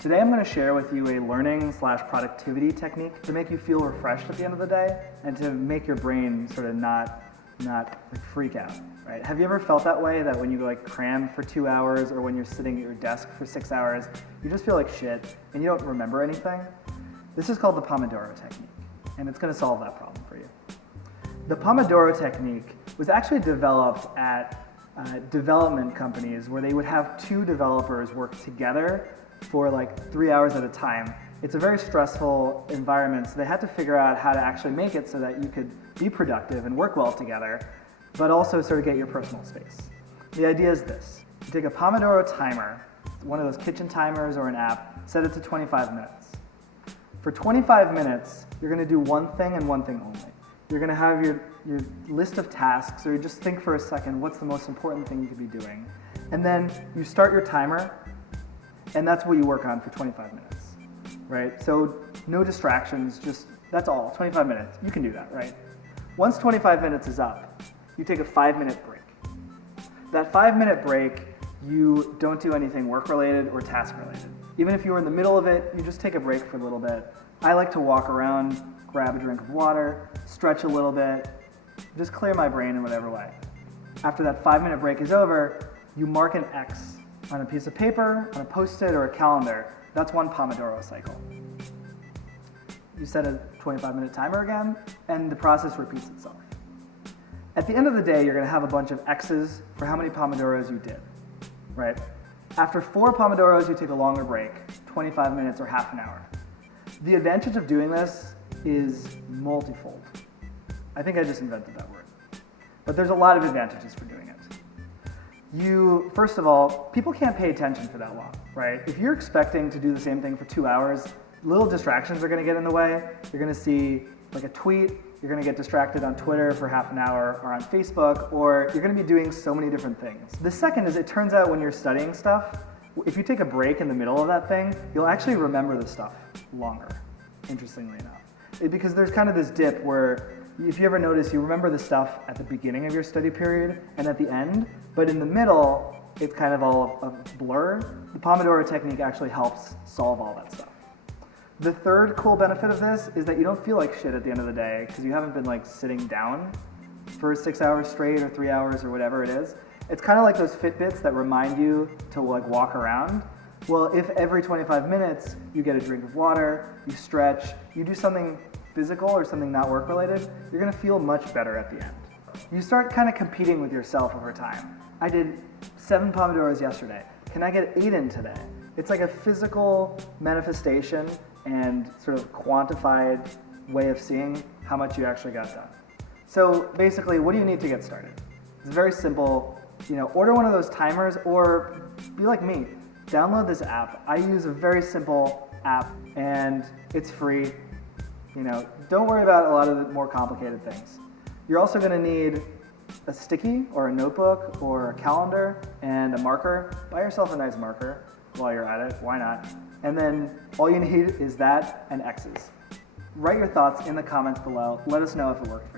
Today I'm going to share with you a learning/productivity technique to make you feel refreshed at the end of the day and to make your brain sort of not freak out, right? Have you ever felt that way, that when you like cram for 2 hours or when you're sitting at your desk for 6 hours, you just feel like shit and you don't remember anything? This is called the Pomodoro Technique, and it's going to solve that problem for you. The Pomodoro Technique was actually developed at development companies where they would have two developers work together for like 3 hours at a time. It's a very stressful environment, so they had to figure out how to actually make it so that you could be productive and work well together, but also sort of get your personal space. The idea is this. You take a Pomodoro timer, one of those kitchen timers or an app, set it to 25 minutes. For 25 minutes, you're going to do one thing and one thing only. You're going to have your list of tasks, or you just think for a second, what's the most important thing you could be doing? And then you start your timer, and that's what you work on for 25 minutes, right? So no distractions, just, that's all, 25 minutes. You can do that, right? Once 25 minutes is up, you take a 5-minute break. That 5-minute break, you don't do anything work-related or task-related. Even if you were in the middle of it, you just take a break for a little bit. I like to walk around, grab a drink of water, stretch a little bit, just clear my brain in whatever way. After that 5-minute break is over, you mark an X on a piece of paper, on a Post-it, or a calendar. That's one Pomodoro cycle. You set a 25-minute timer again, and the process repeats itself. At the end of the day, you're going to have a bunch of X's for how many Pomodoros you did, right? After 4 Pomodoros, you take a longer break, 25 minutes or half an hour. The advantage of doing this is multifold. I think I just invented that word. But there's a lot of advantages for doing it. First of all, people can't pay attention for that long, right? If you're expecting to do the same thing for 2 hours, little distractions are going to get in the way. You're going to see like a tweet, you're going to get distracted on Twitter for half an hour, or on Facebook, or you're going to be doing so many different things. The second is, it turns out when you're studying stuff, if you take a break in the middle of that thing, you'll actually remember the stuff longer, interestingly enough. Because there's kind of this dip where, if you ever notice, you remember the stuff at the beginning of your study period and at the end, but in the middle, it's kind of all a blur. The Pomodoro Technique actually helps solve all that stuff. The third cool benefit of this is that you don't feel like shit at the end of the day because you haven't been like sitting down for 6 hours straight or 3 hours or whatever it is. It's kind of like those Fitbits that remind you to like walk around. Well, if every 25 minutes you get a drink of water, you stretch, you do something physical or something not work related, you're going to feel much better at the end. You start kind of competing with yourself over time. I did 7 Pomodoros yesterday. Can I get 8 in today? It's like a physical manifestation and sort of quantified way of seeing how much you actually got done. So basically, what do you need to get started? It's very simple. Order one of those timers, or be like me. Download this app. I use a very simple app, and it's free. Don't worry about a lot of the more complicated things. You're also going to need a sticky or a notebook or a calendar and a marker. Buy yourself a nice marker while you're at it. Why not? And then all you need is that and X's. Write your thoughts in the comments below. Let us know if it worked for you.